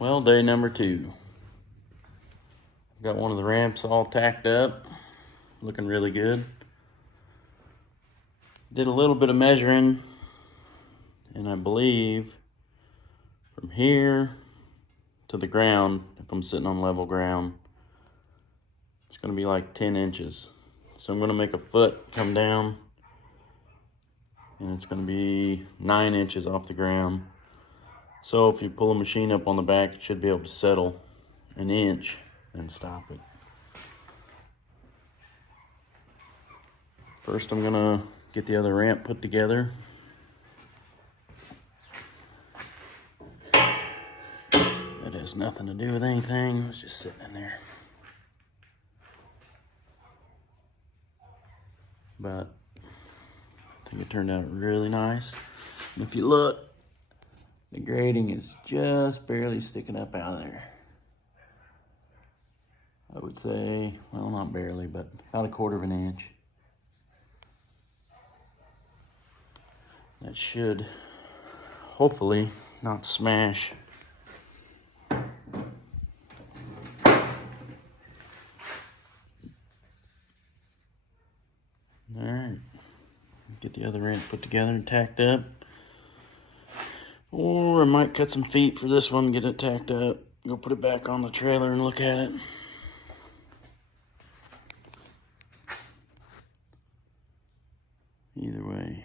Well, day number 2. Got one of the ramps all tacked up, looking really good. Did a little bit of measuring, and I believe from here to the ground, if I'm sitting on level ground, it's gonna be like 10 inches. So I'm gonna make a foot come down, and it's gonna be 9 inches off the ground. So if you pull a machine up on the back, it should be able to settle an inch and stop it. First, I'm gonna get the other ramp put together. That has nothing to do with anything. It was just sitting in there. But I think it turned out really nice. And if you look, the grating is just barely sticking up out of there. I would say, well, not barely, but about 1/4 of an inch. That should hopefully not smash. All right, get the other ramp put together and tacked up. Or I might cut some feet for this one, get it tacked up, go put it back on the trailer and look at it. Either way.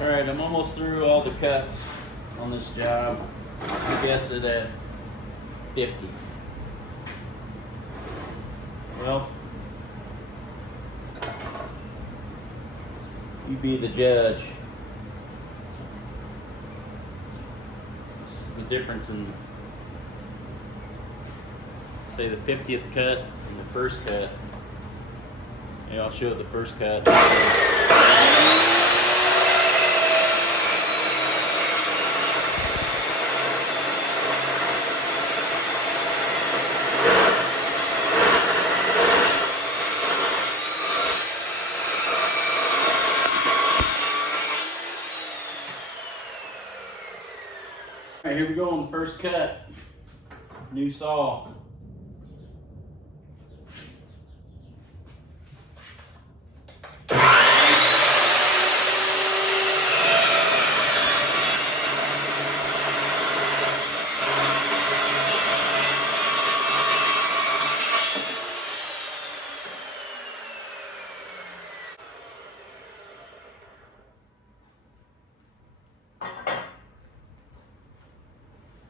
All right, I'm almost through all the cuts on this job. I guess it at 50. Well, you be the judge. This is the difference in, say, the 50th cut and the first cut. Yeah, I'll show it the first cut. All right, here we go on the first cut. New saw.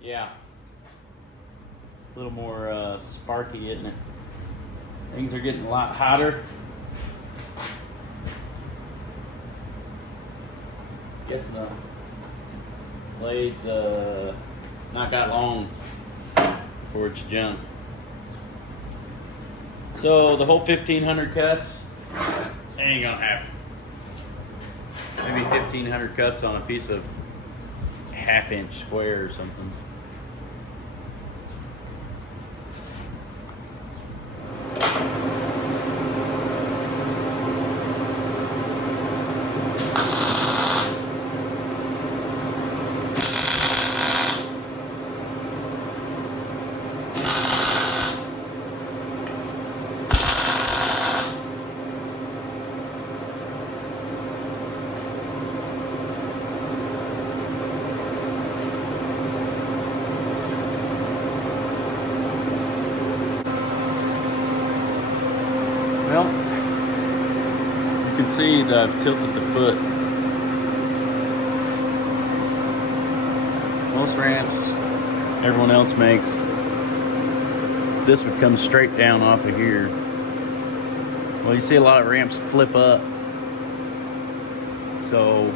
Yeah, a little more sparky, isn't it? Things are getting a lot hotter. Guessing the blade's not got long before it's junk. So the whole 1,500 cuts, ain't gonna happen. Maybe 1,500 cuts on a piece of 1/2 inch square or something. Well, you can see that I've tilted the foot. Most ramps everyone else makes, this would come straight down off of here. Well, you see a lot of ramps flip up. So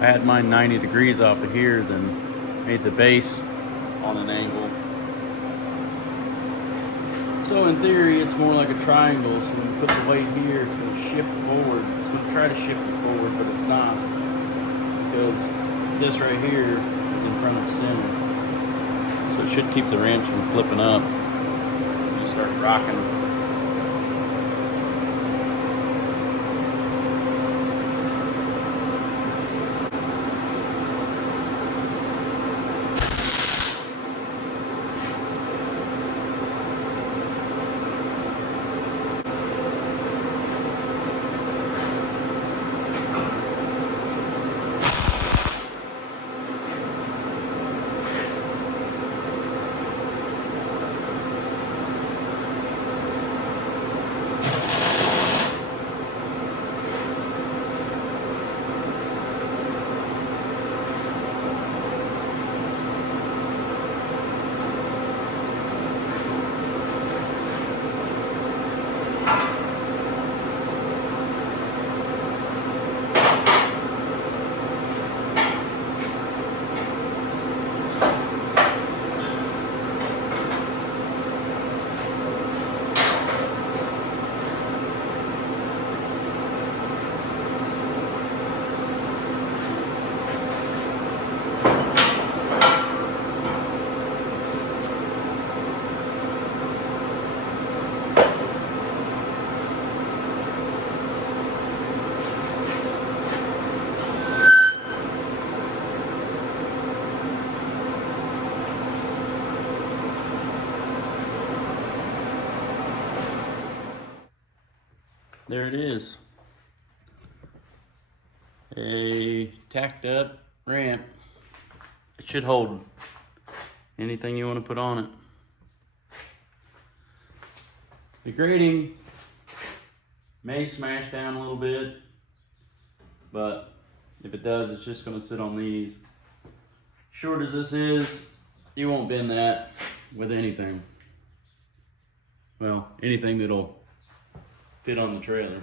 I had mine 90 degrees off of here, then made the base on an angle. So in theory, it's more like a triangle. So when you put the weight here, it's going to shift forward. It's going to try to shift it forward, but it's not, because this right here is in front of center. So it should keep the wrench from flipping up. Just starts rocking. There it is. A tacked up ramp. It should hold anything you want to put on it. The grating may smash down a little bit, but if it does, it's just going to sit on these. Short as this is, you won't bend that with anything. Well, anything that'll fit on the trailer.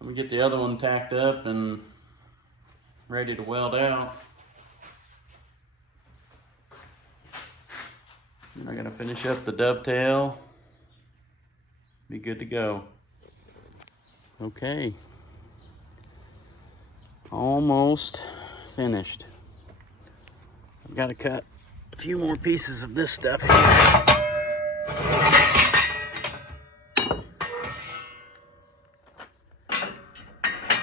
Let me get the other one tacked up and ready to weld out. And I'm gonna finish up the dovetail. Be good to go. Okay. Almost finished. I've got to cut a few more pieces of this stuff here.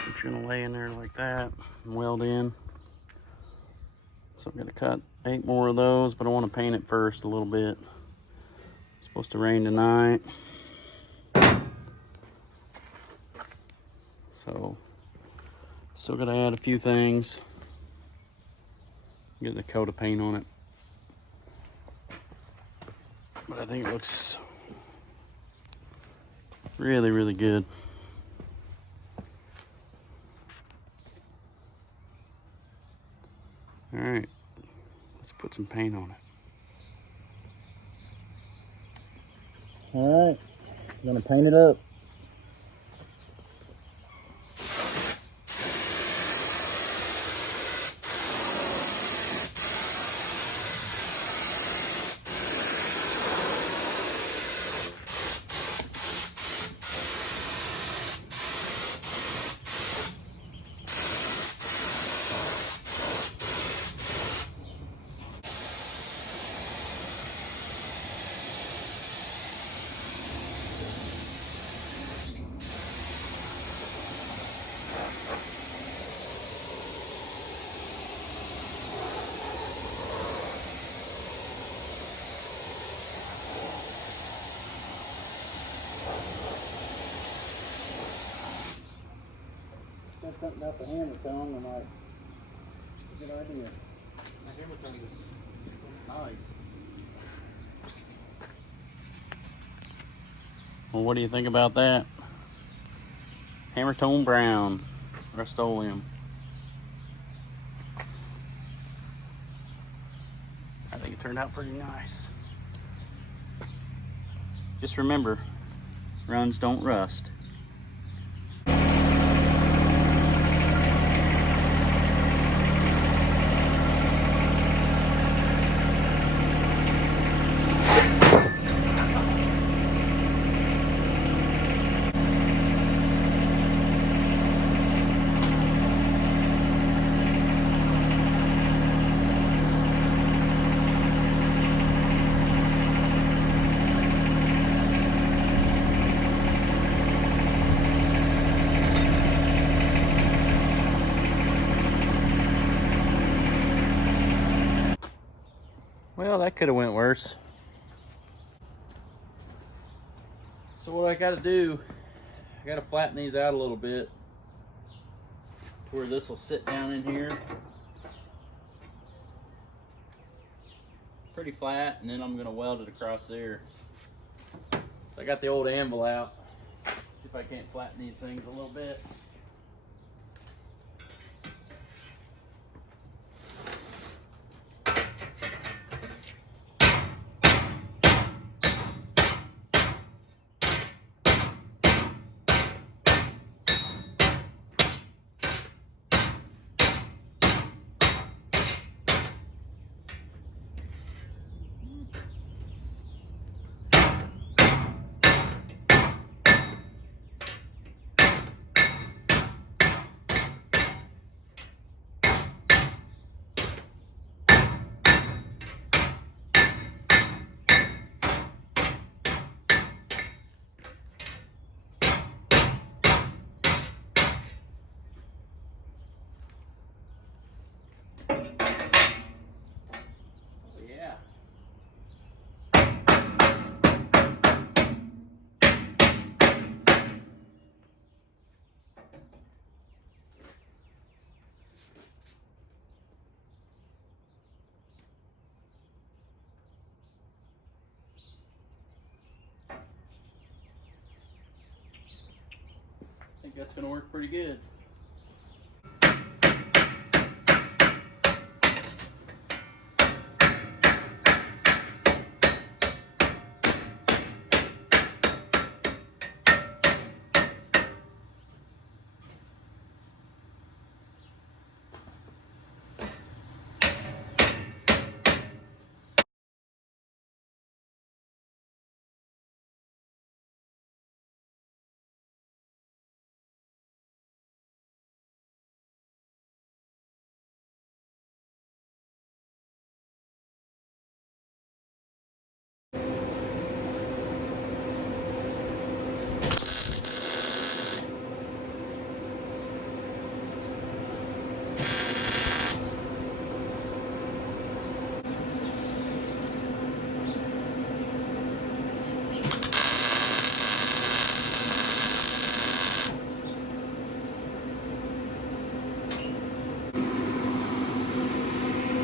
It's gonna lay in there like that and weld in. So I'm gonna cut 8 more of those, but I want to paint it first a little bit. It's supposed to rain tonight. So still gotta add a few things. Get a coat of paint on it. But I think it looks really, really good. All right, let's put some paint on it. All right, I'm gonna paint it up. Something about the hammer tone, I'm like, good idea. My hammer tone looks nice. Well, what do you think about that? Hammer tone brown, Rust-Oleum. I think it turned out pretty nice. Just remember, runs don't rust. Well, that could have went worse. So what I got to do, I got to flatten these out a little bit to where this will sit down in here pretty flat, and then I'm going to weld it across there. So I got the old anvil out. See if I can't flatten these things a little bit. Yeah. I think that's going to work pretty good.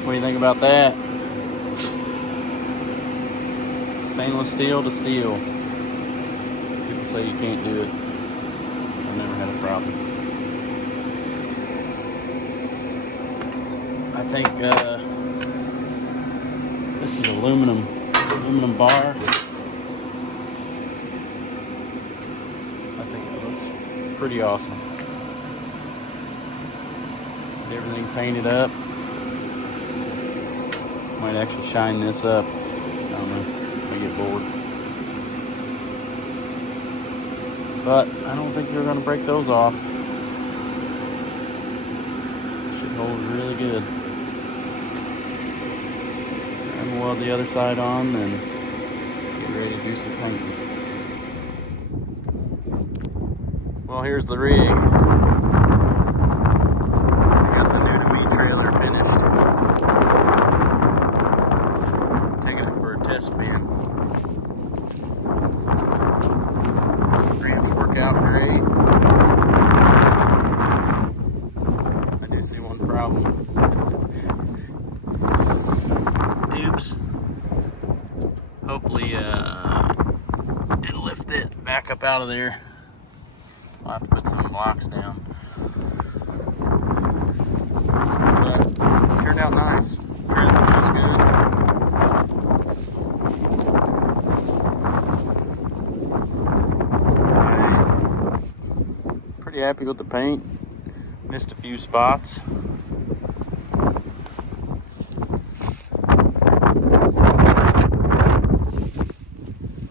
What do you think about that? Stainless steel to steel. People say you can't do it. I've never had a problem. I think this is aluminum bar. I think it looks pretty awesome. Get everything painted up. Might actually shine this up. I don't know. I get bored. But I don't think we're going to break those off. Should hold really good. And we'll weld the other side on and get ready to do some painting. Well, here's the rig. I got the new to me trailer finished. Taking it for a test spin. Ramps work out great. I do see one problem. Oops. Hopefully it'll lift it back up out of there. I'll have to put some blocks down. But it turned out nice. Trailer feels good. Pretty happy with the paint. Missed a few spots. Need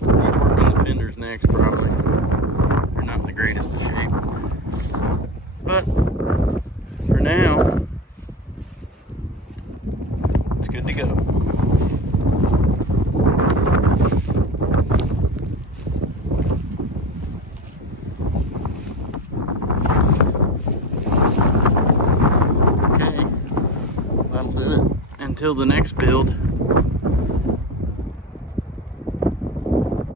to work on the fenders next, probably. They're not in the greatest of shape. But for now, it's good to go. Okay, that'll do it until the next build.